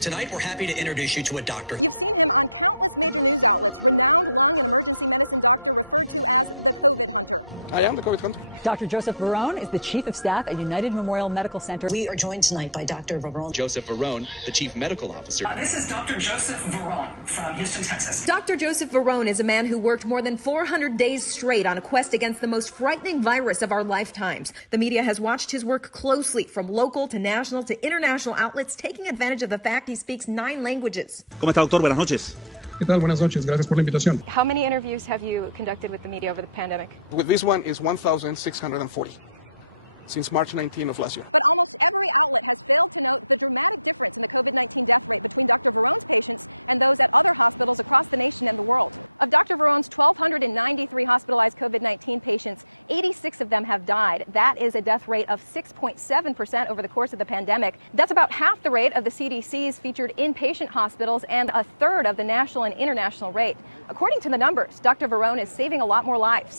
Tonight, we're happy to introduce you to a doctor. I am the COVID hunter. Dr. Joseph Varone is the Chief of Staff at United Memorial Medical Center. We are joined tonight by Dr. Varone. Joseph Varone, the Chief Medical Officer. This is Dr. Joseph Varone from Houston, Texas. Dr. Joseph Varone is a man who worked more than 400 days straight on a quest against the most frightening virus of our lifetimes. The media has watched his work closely, from local to national to international outlets, taking advantage of the fact he speaks 9 languages. ¿Cómo está, doctor? Buenas noches. ¿Qué tal? Buenas noches. Gracias por la invitación. How many interviews have you conducted with the media over the pandemic? With this one is 1,640 since March 19 of last year.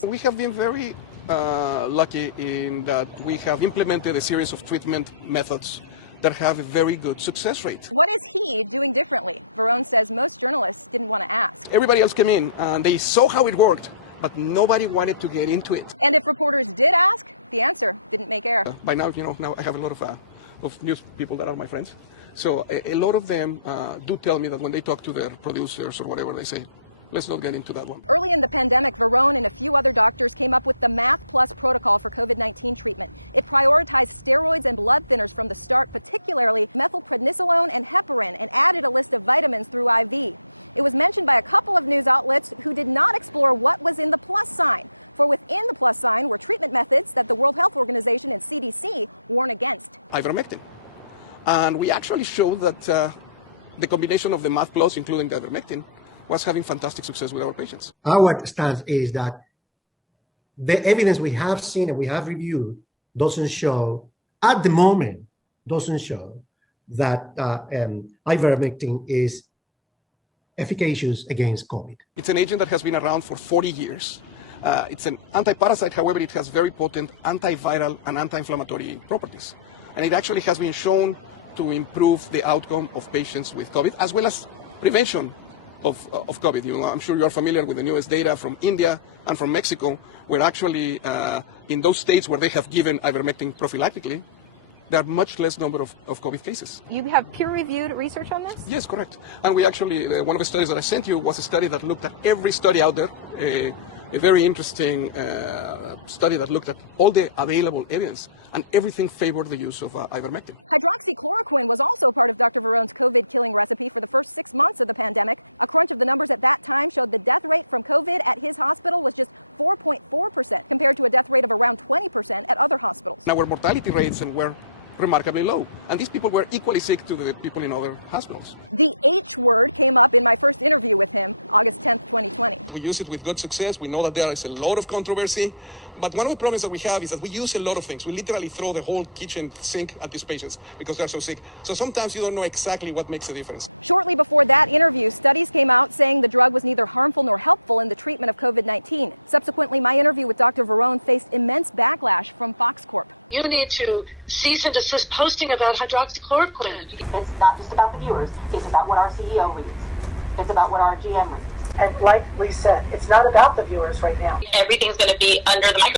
We have been very lucky in that we have implemented a series of treatment methods that have a very good success rate. Everybody else came in and they saw how it worked, but nobody wanted to get into it. By now, now I have a lot of news people that are my friends. So a lot of them do tell me that when they talk to their producers or whatever, they say, let's not get into that one. Ivermectin. And we actually showed that the combination of the MAD plus, including the ivermectin, was having fantastic success with our patients. Our stance is that the evidence we have seen and we have reviewed doesn't show, at the moment, that ivermectin is efficacious against COVID. It's an agent that has been around for 40 years. It's an antiparasite, however, it has very potent antiviral and anti-inflammatory properties. And it actually has been shown to improve the outcome of patients with COVID, as well as prevention of COVID. I'm sure you're familiar with the newest data from India and from Mexico, where actually in those states where they have given ivermectin prophylactically, there are much less number of COVID cases. You have peer-reviewed research on this? Yes, correct. And we actually, one of the studies that I sent you was a study that looked at every study out there, a very interesting study that looked at all the available evidence, and everything favored the use of ivermectin. Our mortality rates were remarkably low, and these people were equally sick to the people in other hospitals. We use it with good success. We know that there is a lot of controversy, but one of the problems that we have is that we use a lot of things. We literally throw the whole kitchen sink at these patients because they're so sick. So sometimes you don't know exactly what makes a difference. You need to cease and desist posting about hydroxychloroquine. It's not just about the viewers. It's about what our CEO reads. It's about what our GM reads. And like Lee said, it's not about the viewers right now. Everything's going to be under the microscope.